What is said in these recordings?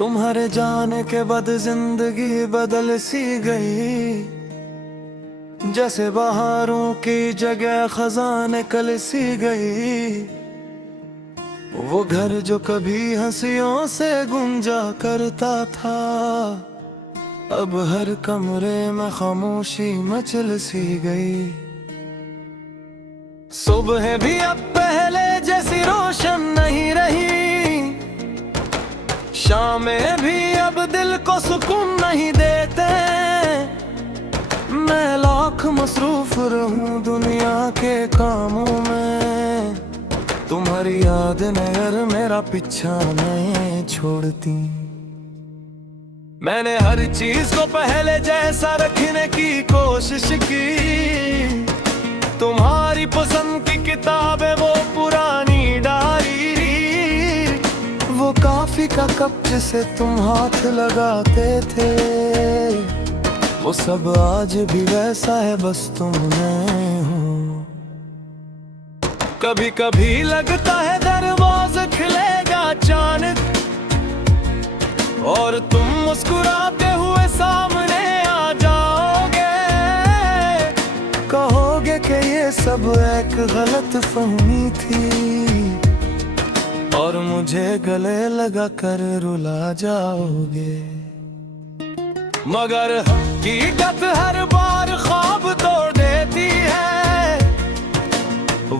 तुम्हारे जाने के बाद जिंदगी बदल सी गई, जैसे बहारों की जगह खजाने कल सी गई। वो घर जो कभी हंसियों से गुंजा करता था, अब हर कमरे में खामोशी मचल सी गई। सुबह भी अब पहले जैसी रोशन नहीं रही, शामें भी अब दिल को सुकून नहीं देते। मैं लाख मसरूफ रहूं दुनिया के कामों में, तुम्हारी याद नगर मेरा पीछा नहीं छोड़ती। मैंने हर चीज को पहले जैसा रखने की कोशिश की, तुम्हारी पसंद की किताबें, वो पुरानी डायरी, वो कॉफी का कप जिसे तुम हाथ लगाते थे, वो सब आज भी वैसा है, बस तुम नहीं हो। कभी कभी लगता है दरवाजा खुलेगा अचानक, और तुम मुस्कुराते हुए सामने आ जाओगे। कहोगे कि ये सब एक गलत फहमी थी, और मुझे गले लगा कर रुला जाओगे। मगर हकीकत हर बार ख्वाब तोड़ देती है,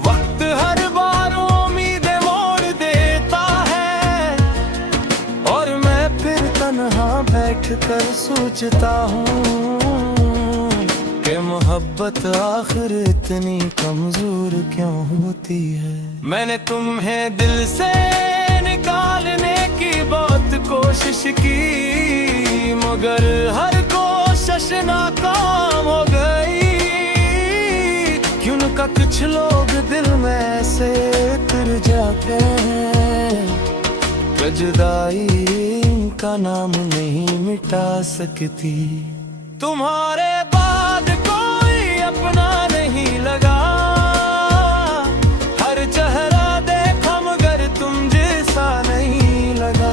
वक्त हर बार उम्मीदें मोड़ देता है। और मैं फिर तन्हा बैठ कर सोचता हूँ कि मोहब्बत आखिर इतनी कमजोर क्यों होती है। मैंने तुम्हें दिल से निकालने की बहुत कोशिश की, मगर हर कोशिश नाकाम हो गई। क्यों का कुछ लोग दिल में ऐसे उतर जाते हैं, जुदाई का नाम नहीं मिटा सकती। तुम्हारे बाद कोई अपना नहीं लगा, हर चेहरा देखा मगर तुम जैसा नहीं लगा।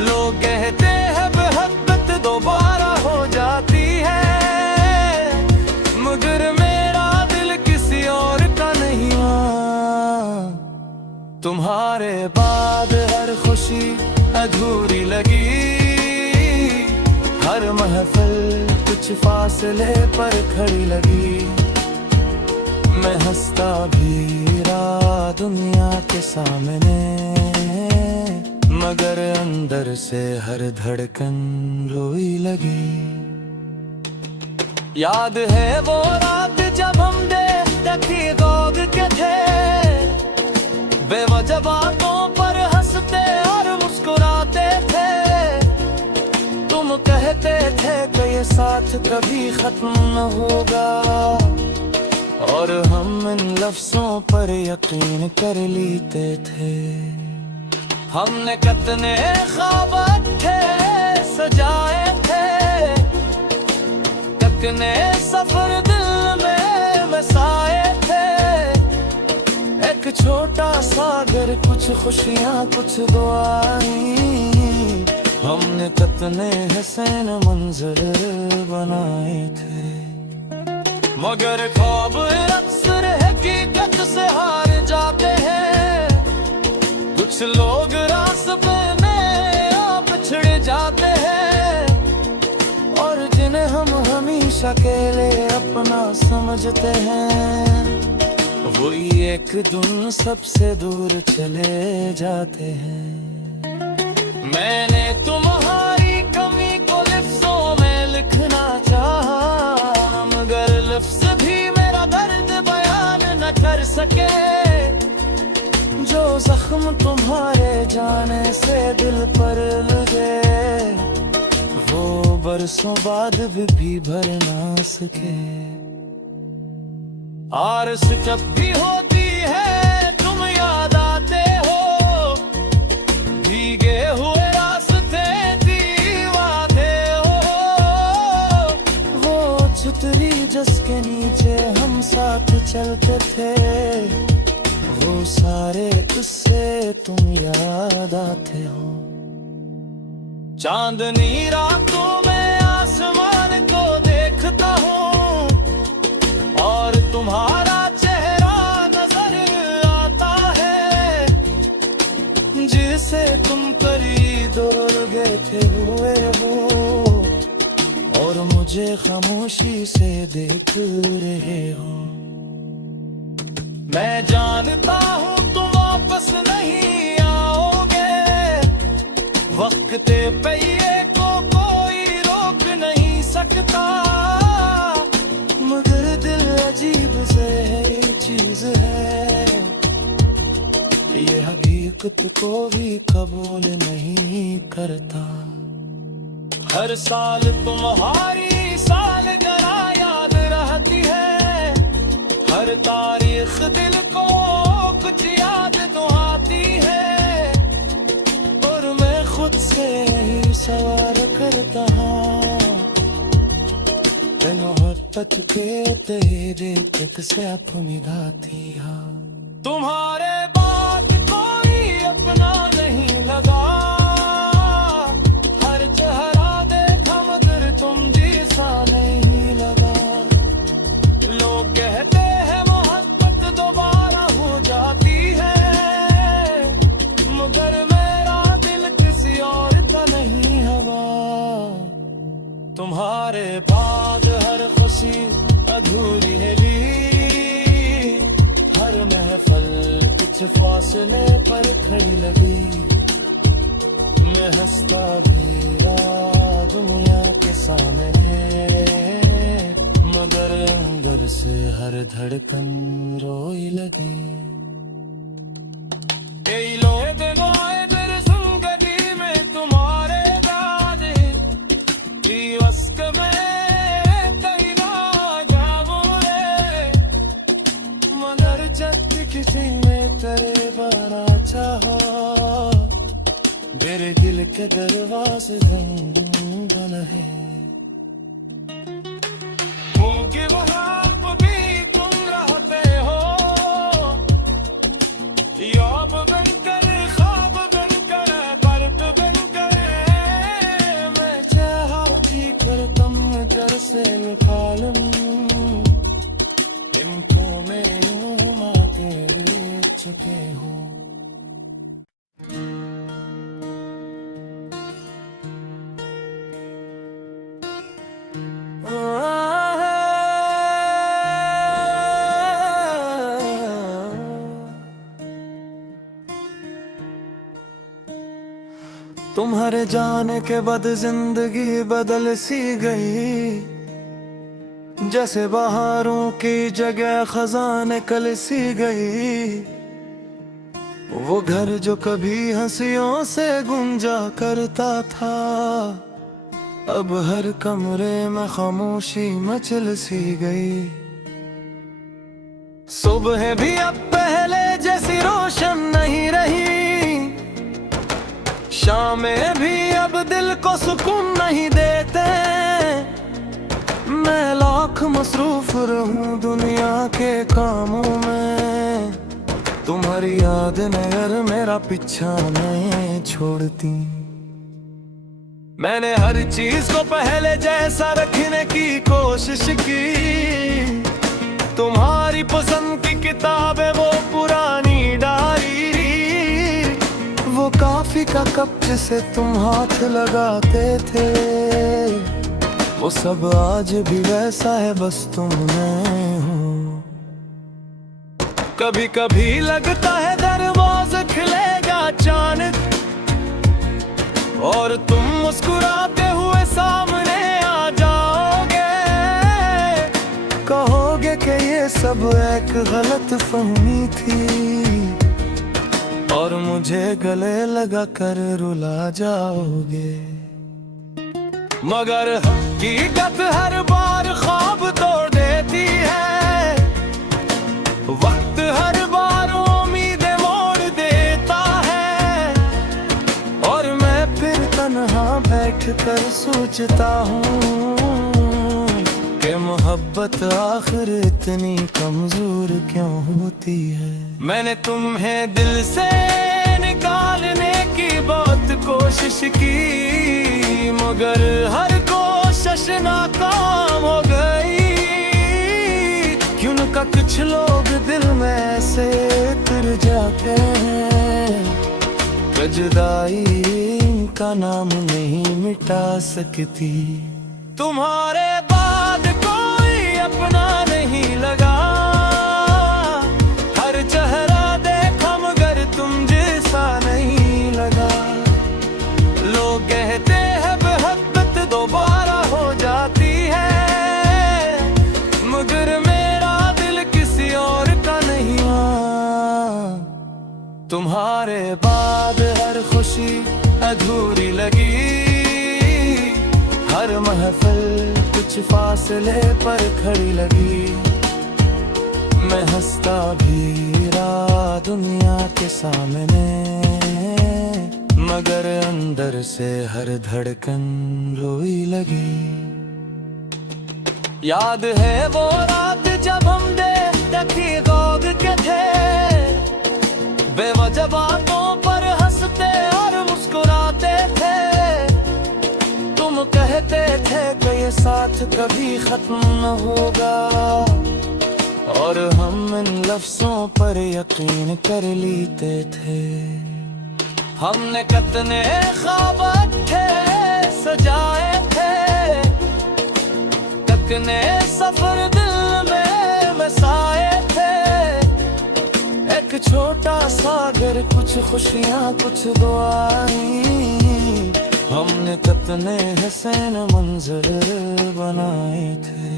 लोग कहते हैं मोहब्बत दोबारा हो जाती है, मगर मेरा दिल किसी और का नहीं हुआ। तुम्हारे बाद हर खुशी अधूरी लगी, हर महफिल कुछ फासले पर खड़ी लगी। मैं हंसता भी रहा दुनिया के सामने, मगर अंदर से हर धड़कन रोई लगी। याद है वो रात जब हम देखी दौड़ के थे, बेवजह बातों पर हंसते और मुस्कुराते थे। तुम कहते थे कि ये साथ कभी खत्म न होगा, और हम इन लफ्जों पर यकीन कर लेते थे। हमने कितने ख्वाब थे सजाए थे, कितने सफर दिल में बसाए थे। एक छोटा सागर, कुछ खुशियाँ कुछ दुआएं, हमने कितने हसीन मंजर बनाए थे। मगर ख्वाब अक्सर हकीकत से हार जाते हैं, कुछ लोग रास्ते में आप छिड़ जाते हैं, और जिन्हें हम हमेशा अकेले अपना समझते हैं, वही एक दिन सबसे दूर चले जाते हैं। मैंने तुम्हारी कमी को लफ्जों में लिखना चाहा, मगर लफ्ज भी मेरा दर्द बयान न कर सके। जो जख्म तुम्हारे जाने से दिल पर लगे, वो बरसों बाद भी भर ना सके। आरज़ जब भी होती है तुम याद आते हो, भीगे हुए रास्ते दीवाते हो। वो छतरी जिसके नीचे हम साथ चलते थे, वो सारे किस्से तुम याद आते हो। चांदनी रातों में आसमान को देखता हूँ और तुम्हारा चेहरा नजर आता है, जिसे तुम करीब दौड़ गए थे हुए हो और मुझे खामोशी से देख रहे हो। मैं जानता हूँ तुम वापस नहीं आओगे, वक्त पे ये को कोई रोक नहीं सकता, मगर दिल अजीब से चीज है, ये हकीकत को भी कबूल नहीं करता। हर साल तुम्हारी सालगिरह याद रहती है, हर तारीख दिल को कुछ याद दुआती है, और मैं खुद से ही सवाल करता हूँ, मोहब्बत के तेरे तक से अपनी गाती है। तुम्हारे बात कोई अपना नहीं लगा, हर चेहरा देखा मगर तुम जैसा नहीं लगा। लोग कहते हैं मोहब्बत दोबारा हो जाती है, मगर मेरा दिल किसी और का नहीं हवा। तुम्हारे बाद हर खुशी अधूरी है ली, हर महफल कुछ फासले पर खड़ी लगी। मैं हंसता भी रहा दुनिया के सामने, मगर अंदर से हर धड़कन रोई लगी। कई लोग आए मेरे जिंदगी में तुम्हारे बाद, वस्क में कहीं ना जाऊं रे, मगर जब किसी में तेरे बारा चाहा, मेरे दिल के दरवाजे बंद है। होंगे वहाँ भी तुम रहते हो, याब बनकर ख्वाब बनकर बर्फ बनकर, मैं चाहती कर तुम नजर से निकालूं, इनको मैं यूं आके ले चुके हूँ। तुम्हारे जाने के बाद जिंदगी बदल सी गई, जैसे बहारों की जगह खज़ां निकल सी गई। वो घर जो कभी हंसियों से गूंजा करता था, अब हर कमरे में खामोशी मचल सी गई। सुबह भी अब पहले जैसी रोशन नहीं रही, शामें भी अब दिल को सुकून नहीं देते। मैं लाख मसरूफ रहूं दुनिया के कामों में, तुम्हारी याद नगर मेरा पीछा नहीं छोड़ती। मैंने हर चीज को पहले जैसा रखने की कोशिश की, तुम्हारी पसंद की किताबें वो पुरानी डायरी, वो काफी का कप जिसे तुम हाथ लगाते थे, वो सब आज भी वैसा है बस तुम नहीं हो। कभी कभी लगता है दरवाजा खुलेगा अचानक और तुम मुस्कुराते हुए सामने आ जाओगे, कहोगे कि ये सब एक गलत फहमी थी और मुझे गले लगा कर रुला जाओगे। मगर हकीकत हर बार ख्वाब तोड़ देती है, वक्त हर बार उम्मीदें मोड़ देता है, और मैं फिर तन्हा बैठ कर सोचता हूँ कि मोहब्बत आखिर इतनी कमजोर क्यों होती है। मैंने तुम्हें दिल से निकालने की बहुत कोशिश की, मगर हर कोशिश नाकाम हो गई। क्यों का कुछ लोग दिल में ऐसे उतर जाते हैं, जुदाई का नाम नहीं मिटा सकती। तुम्हारे बाद कोई अपना नहीं लगा, हर चेहरा देखा मगर तुम जैसा नहीं लगा। लोग कहते हैं मोहब्बत दोबारा हो जाती है, मगर मेरा दिल किसी और का नहीं हुआ। तुम्हारे बाद हर खुशी अधूरी लगी, हर महफिल कुछ फासले पर खड़ी लगी। मैं हंसता भी रहा दुनिया के सामने, मगर अंदर से हर धड़कन रोई लगी। याद है वो रात जब हम देखी दौड़ के थे, बेवजह बातों पर हंसते और मुस्कुराते थे। तुम कहते थे कि ये साथ कभी खत्म न होगा, और हम इन लफ्जों पर यकीन कर लेते थे। हमने कितने ख्वाब थे सजाए थे, कितने सफर दिल में बसाए थे। एक छोटा सा घर, कुछ खुशियाँ कुछ दुआएं, हमने कितने हसीन मंजर बनाए थे।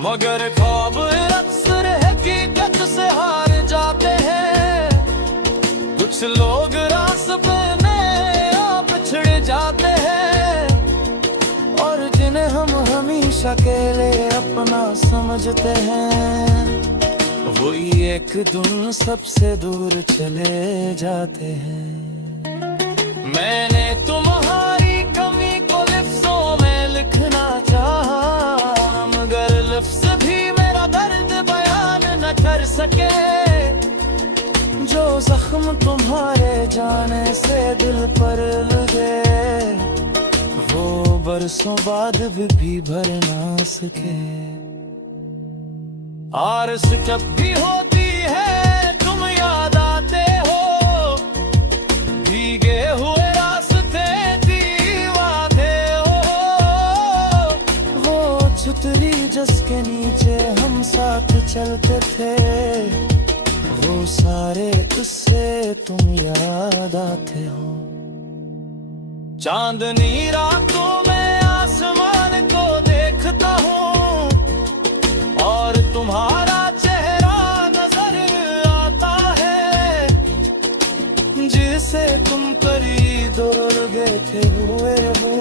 मगर ख्वाब अक्सर हकीकत से हार जाते हैं, कुछ लोग रास्ते में आप छिड़ जाते हैं, और जिन्हें हम हमेशा अकेले अपना समझते हैं, वही एक दिन सबसे दूर चले जाते हैं। मैंने तुम्हारी कमी को लफ्जों में लिखना चाहा, मगर लफ्ज भी मेरा दर्द बयान न कर सके। जो जख्म तुम्हारे जाने से दिल पर लगे, वो बरसों बाद भी भर ना सके। आरज़ जब भी होती है तुम याद आते हो, भीगे हुए रास्ते दीवाते हो। वो छतरी जिसके नीचे हम साथ चलते थे, वो सारे किस्से तुम याद आते हो। चांदनी रातों में आसमान को देखता हूँ, और तुम्हारा चेहरा नजर आता है, जिसे तुम करीब बैठे हुए हो,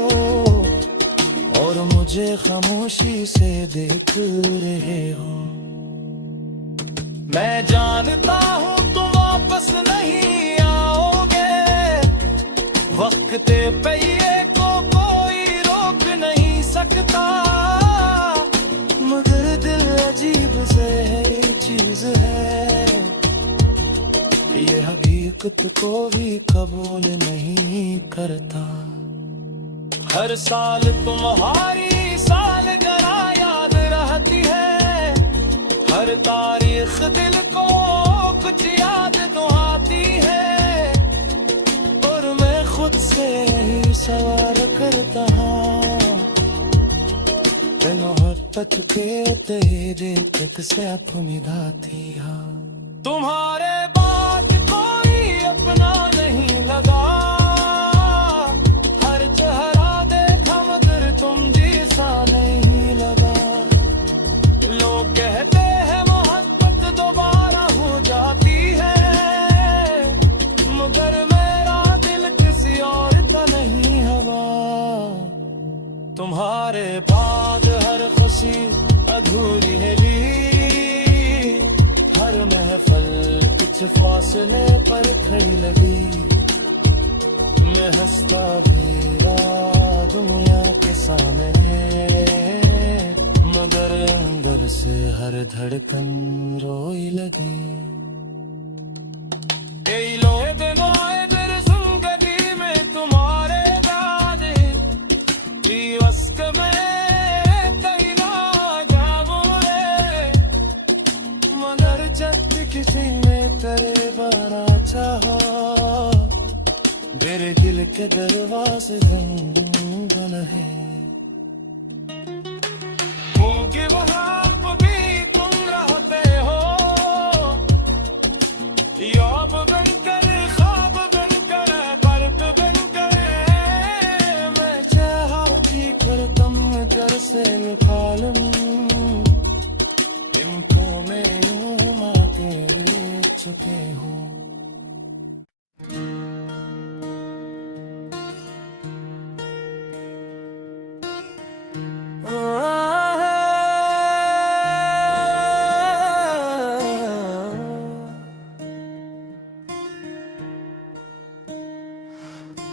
और मुझे खामोशी से देख रहे हो। मैं जानता हूँ तुम वापस नहीं आओगे, वक्त पे ये को कोई रोक नहीं सकता, मगर दिल अजीब से चीज है, ये हकीकत को भी कबूल नहीं करता। हर साल तुम्हारी सालगिरह याद रहती है, हर तारीख दिल को कुछ याद दुआती है, और मैं खुद से ही सवाल करता हूँ, मोहब्बत के तहे दिल तक से आप उम्मीदाती है। तुम्हारे बाद कोई अपना नहीं लगा, हर चेहरा देखा मगर तुम जैसा नहीं लगा। लोग कहते हैं मोहब्बत दोबारा हो जाती है, मगर मेरा दिल किसी और का नहीं हवा। तुम्हारे बाद हर खुशी अधूरी है ली, हर महफिल कुछ फासले पर खड़ी लगी। मैं हंसता भी रहा दुनिया के सामने, मगर अंदर से हर धड़कन रोई लगी। कई लोग आए फिर जिंदगी में तुम्हारे दादे, मेरे दिल के दरवाजे बंद है। होगे वहाँ भी तुम रहते हो, याब बनकर ख्वाब बनकर बर्फ बनकर, मैं चाहा की करतम घर से निकालूं, इनको मैं यूं माके ले चुके हूँ।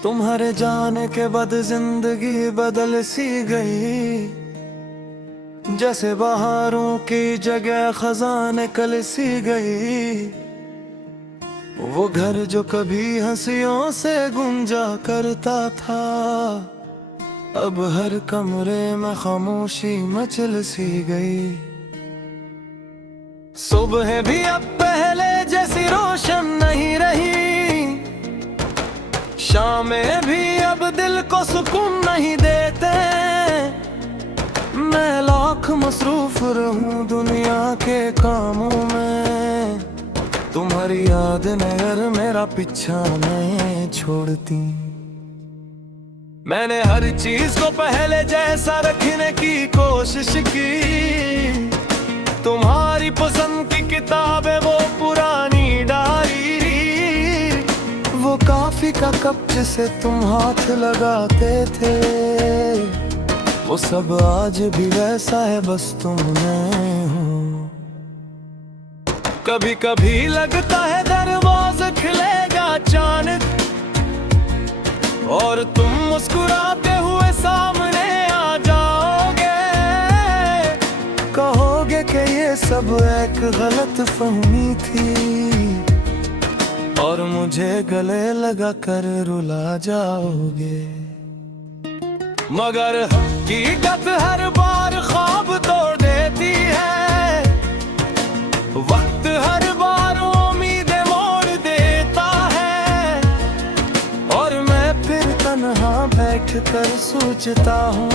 तुम्हारे जाने के बाद जिंदगी बदल सी गई, जैसे बहारों की जगह खज़ां निकल सी गई। वो घर जो कभी हंसियों से गूंजा करता था, अब हर कमरे में खामोशी मचल सी गई। सुबह भी अब पहले जैसी रोशन नहीं रही, शामें भी अब दिल को सुकून नहीं देते। मैं लाख मसरूफ रहूं दुनिया के कामों में, तुम्हारी याद ने अगर मेरा पीछा नहीं छोड़ती। मैंने हर चीज को पहले जैसा रखने की कोशिश की, तुम्हारी पसंद की किताबें वो पुरानी डायरी, वो काफी का कप जिसे तुम हाथ लगाते थे, वो सब आज भी वैसा है बस तुम नहीं हो। कभी कभी लगता है दरवाज़ा खुलेगा अचानक, और तुम मुस्कुराते हुए सामने आ जाओगे, कहोगे कि ये सब एक गलत फहमी थी, और मुझे गले लगा कर रुला जाओगे। मगर हकीकत हर बार ख्वाब तोड़ देती है, वक्त हर बार उम्मीदें मोड़ देता है, और मैं फिर तन्हा बैठ कर सोचता हूँ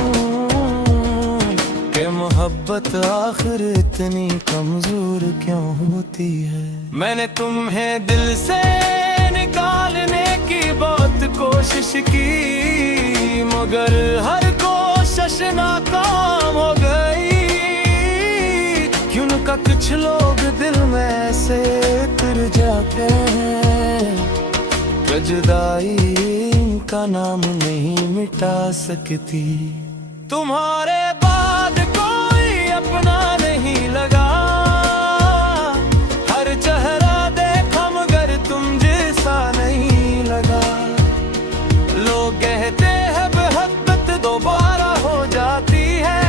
कि मोहब्बत आखिर इतनी कमजोर क्यों होती है। मैंने तुम्हें दिल से निकालने की बहुत कोशिश की, मगर हर कोशिश नाकाम हो गई। क्यों का कुछ लोग दिल में ऐसे उतर जाते हैं, जुदाई का नाम नहीं मिटा सकती। तुम्हारे बाद कोई अपना नहीं लगा, हर चेहरा देखा मगर तुम जैसा नहीं लगा। लोग कहते हैं मोहब्बत दोबारा हो जाती है,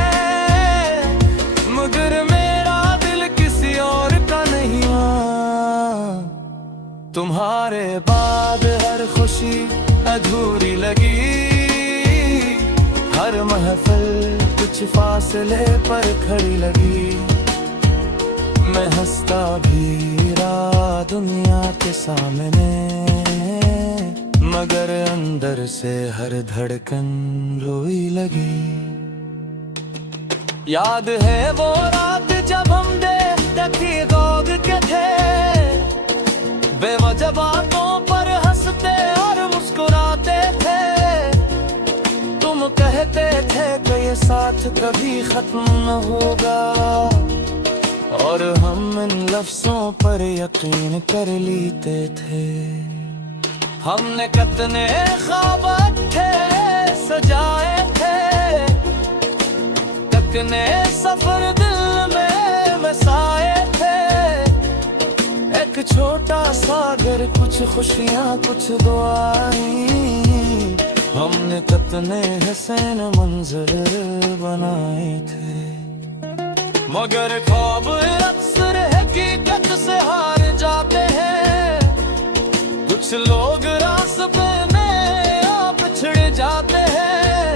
मगर मेरा दिल किसी और का नहीं हुआ। तुम्हारे बाद हर खुशी अधूरी लगी, हर महफिल कुछ फासले पर खड़ी लगी। मैं हंसता भी रहा दुनिया के सामने, मगर अंदर से हर धड़कन रोई लगी। याद है वो रात जब हम देखते गोद के थे, बेवजह बातों पर हंसते और मुस्कुराते थे। तुम कहते थे कि ये साथ कभी खत्म न होगा, और हम इन लफ्जों पर यकीन कर लेते थे। हमने कितने ख्वाब थे सजाए थे, कितने सफर दिल में बसाए थे। एक छोटा सागर, कुछ खुशियाँ कुछ दुआएं, हमने कितने हसीन मंजर बनाए थे। मगर ख्वाब अक्सर हकीकत से हार जाते हैं। कुछ लोग रास्ते में आ पिछड़ जाते हैं,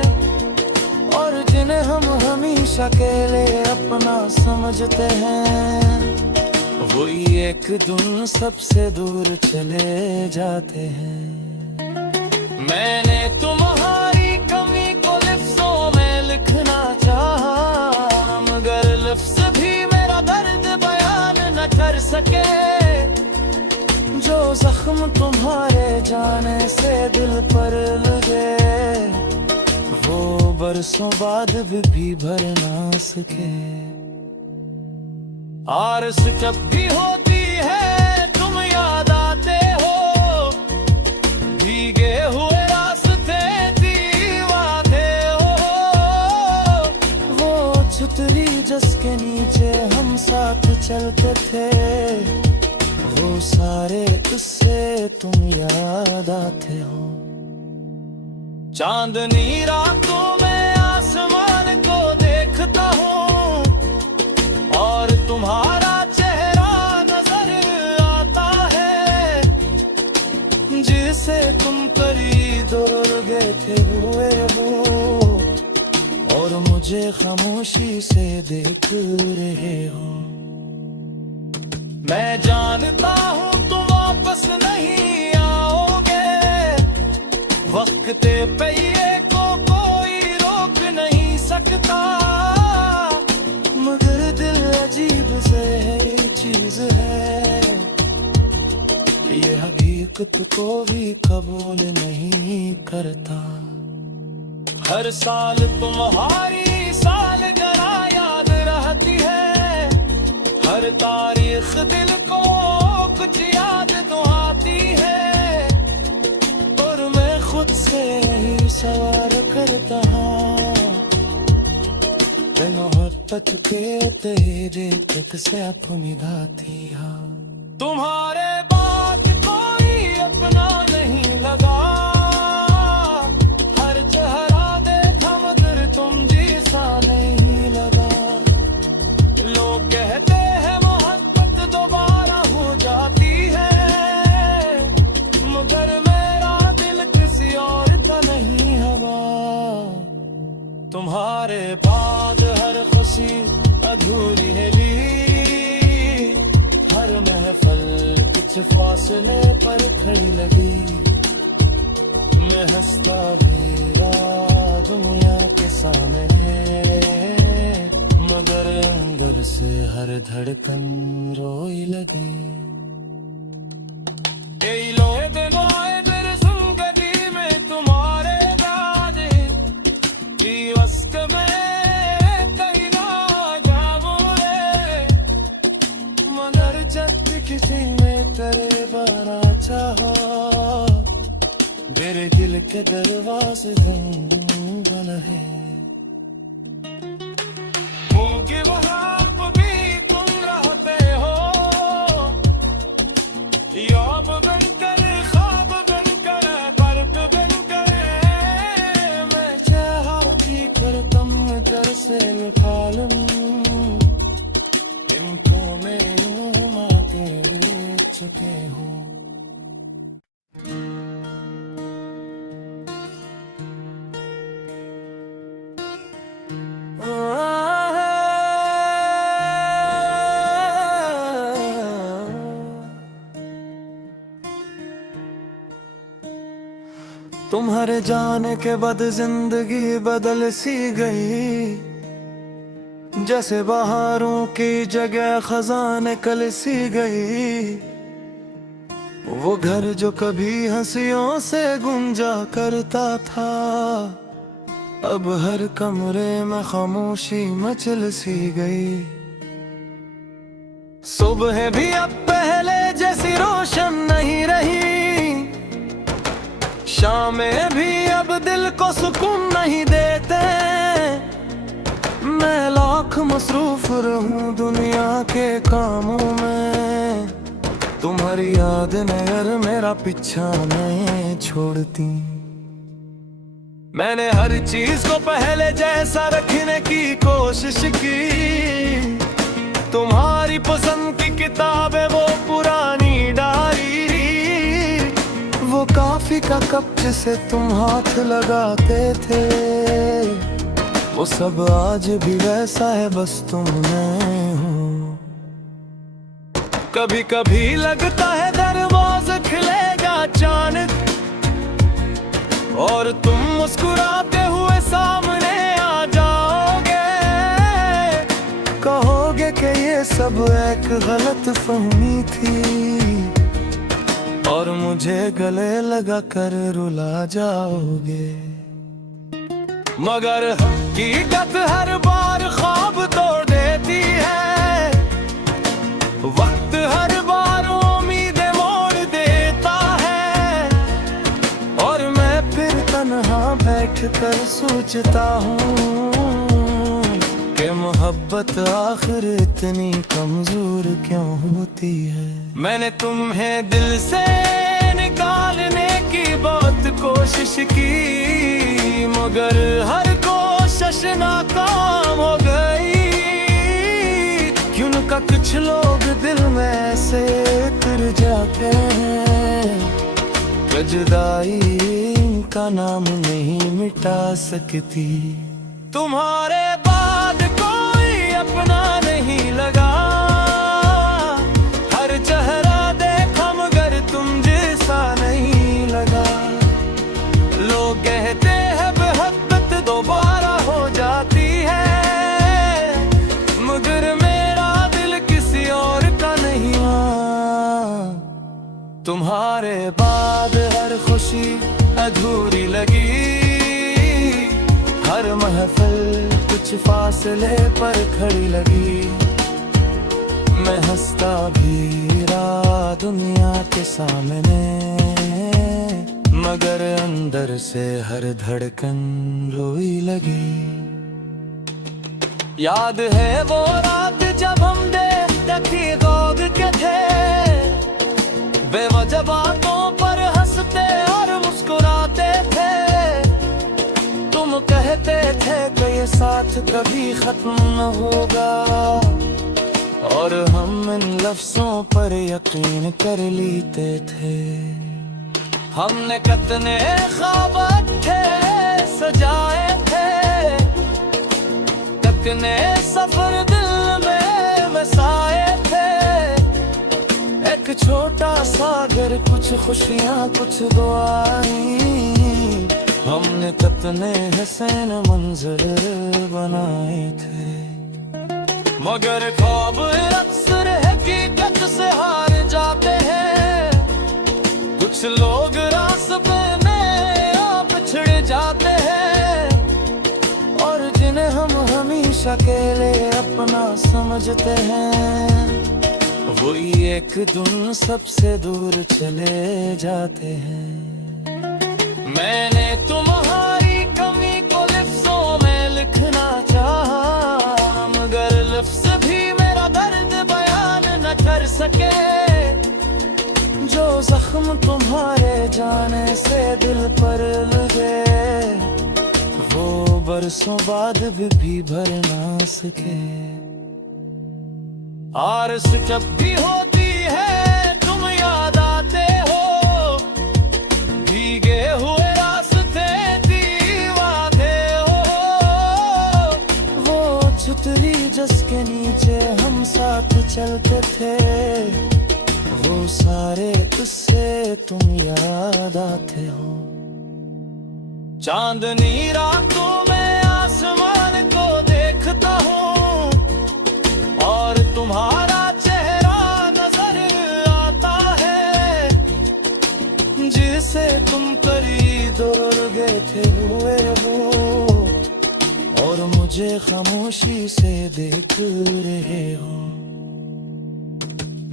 और जिन्हें हम हमेशा के लिए अपना समझते हैं, वही एक दिन सबसे दूर चले जाते हैं। मैंने तुम्हारी कमी को लफ्जों में लिखना चाहा, मगर लफ्ज भी मेरा दर्द बयान न कर सके। जो जख्म तुम्हारे जाने से दिल पर लगे, वो बरसों बाद भी भर ना सके। आरस जब भी होती है तुम याद आते हो, भीगे हुए रास्ते दीवाते हो। वो छतरी जिसके नीचे हम साथ चलते थे, वो सारे किस्से तुम याद आते हो। चांदनी रातों में आसमान को देखता हूँ, और तुम्हारा चेहरा नजर आता है, जिसे तुम करीब बैठे हुए हो और मुझे खामोशी से देख रहे हो। मैं जानता हूँ तुम वापस नहीं आओगे, वक्त पे ये को कोई रोक नहीं सकता। मगर दिल अजीब से चीज है, ये हकीकत को भी कबूल नहीं करता। हर साल तुम्हारी सालगिरह याद रहती है, हर तारीख दिल को कुछ याद तो आती है। और मैं खुद से ही सवाल करता हूँ, मोहब्बत के तेरे तक से आप निभाती है। तुम्हारे बाद कोई अपना नहीं लगा, हर चेहरा देखा मगर तुम जैसा नहीं लगा। लोग कहते हैं मोहब्बत दोबारा हो जाती है, मगर मेरा दिल किसी और का नहीं हवा। तुम्हारे बाद हर खुशी अधूरी है ली, हर महफल कुछ फासले पर खड़ी लगी। मैं हंसता भी रहा दुनिया के सामने, मगर अंदर से हर धड़कन रोई लगी। कई लोग आए मेरे जिंदगी में तुम्हारे वादे की वस्त में कहीं ना जाऊं, मगर जब किसी में तेरे बना चाहा, मेरे दिल के दरवाजे बंद है। होंगे वहाँ भी तुम रहते हो, याब बनकर ख्वाब बनकर बर्फ बनकर। मैं चाहा कि करतम घर से निकालूं, इनको मैं यूं आके ले चुके हूँ। तुम्हारे जाने के बाद जिंदगी बदल सी गई, जैसे बहारों की जगह खजाने कल सी गई। वो घर जो कभी हंसियों से गुंजा करता था, अब हर कमरे में खामोशी मचल सी गई। सुबह भी अब पहले जैसी रोशन नहीं रही, शामें भी अब दिल को सुकून नहीं देते। मैं लाख मसरूफ रहूं दुनिया के कामों में, तुम्हारी याद ने यार मेरा पीछा नहीं छोड़ती। मैंने हर चीज को पहले जैसा रखने की कोशिश की, तुम्हारी पसंद की किताबें वो पुरानी डायरी, वो काफी का कप जिसे तुम हाथ लगाते थे, वो सब आज भी वैसा है बस तुम नहीं हो। कभी कभी लगता है दरवाजा खुलेगा अचानक, और तुम मुस्कुराते हुए सामने आ जाओगे, कहोगे कि ये सब एक गलत फहमी थी, और मुझे गले लगा कर रुला जाओगे। मगर हकीकत हर बार ख्वाब तोड़ देती है, वक्त हर बार उम्मीदें मोड़ देता है, और मैं फिर तन्हा बैठ कर सोचता हूँ कि मोहब्बत आखिर इतनी कमजोर क्यों होती है। मैंने तुम्हें दिल से निकालने की बहुत कोशिश की, मगर हर कोशिश नाकाम हो गई। क्यों का कुछ लोग दिल में ऐसे उतर जाते हैं, जुदाई का नाम नहीं मिटा सकती। तुम्हारे बाद कोई अपना नहीं लगा, हर चेहरा देखा मगर तुम जैसा नहीं लगा। लोग कहते हैं मोहब्बत दोबारा हो जाती है, मगर मेरा दिल किसी और का नहीं हुआ। तुम्हारे बाद हर खुशी अधूरी लगी, हर महफिल कुछ फासले पर खड़ी लगी। मैं हंसता भी रहा दुनिया के सामने, मगर अंदर से हर धड़कन रोई लगी। याद है वो रात जब हम देखी गोद के थे, बेवजह बातों पर हंसते और मुस्कुराते थे। तुम कहते थे कि ये साथ कभी खत्म न होगा, और हम इन लफ्जों पर यकीन कर लेते थे। हमने कितने ख्वाब थे सजाए थे, कितने सफर दिल में बसाए थे। एक छोटा सा घर, कुछ खुशियाँ कुछ दुआएं, हमने कितने हसीन मंजर बनाए थे। मगर ख्वाब अक्सर हकीकत से हार जाते हैं, कुछ लोग रास्ते में आप बिछड़ जाते हैं, और जिन्हें हम हमेशा अकेले अपना समझते हैं, वही एक दिन सबसे दूर चले जाते हैं। मैंने तुम्हारी कमी को लफ्जों में लिखना चाहा, मगर लफ्ज भी मेरा दर्द बयान न कर सके। जो जख्म तुम्हारे जाने से दिल पर लगे, वो बरसों बाद भी भर ना सके। आरज़ जब भी होती है तुम याद आते हो, भीगे हुए रास्ते दीवाते हो। वो छतरी जिसके नीचे हम साथ चलते थे, वो सारे किस्से तुम याद आते हो। चांदनी रातों में आसमान को देखता हूँ, और तुम्हारा चेहरा नजर आता है, जिसे तुम करीब दौड़ गए थे हुए हो, और मुझे खामोशी से देख रहे हो।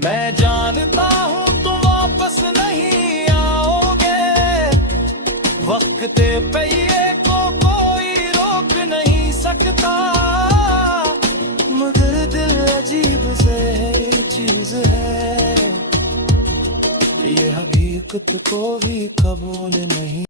मैं जानता हूँ तुम वापस नहीं आओगे, वक्त पे ये को कोई रोक नहीं सकता, मगर दिल अजीब से चीज है, ये हकीकत को भी कबूल नहीं।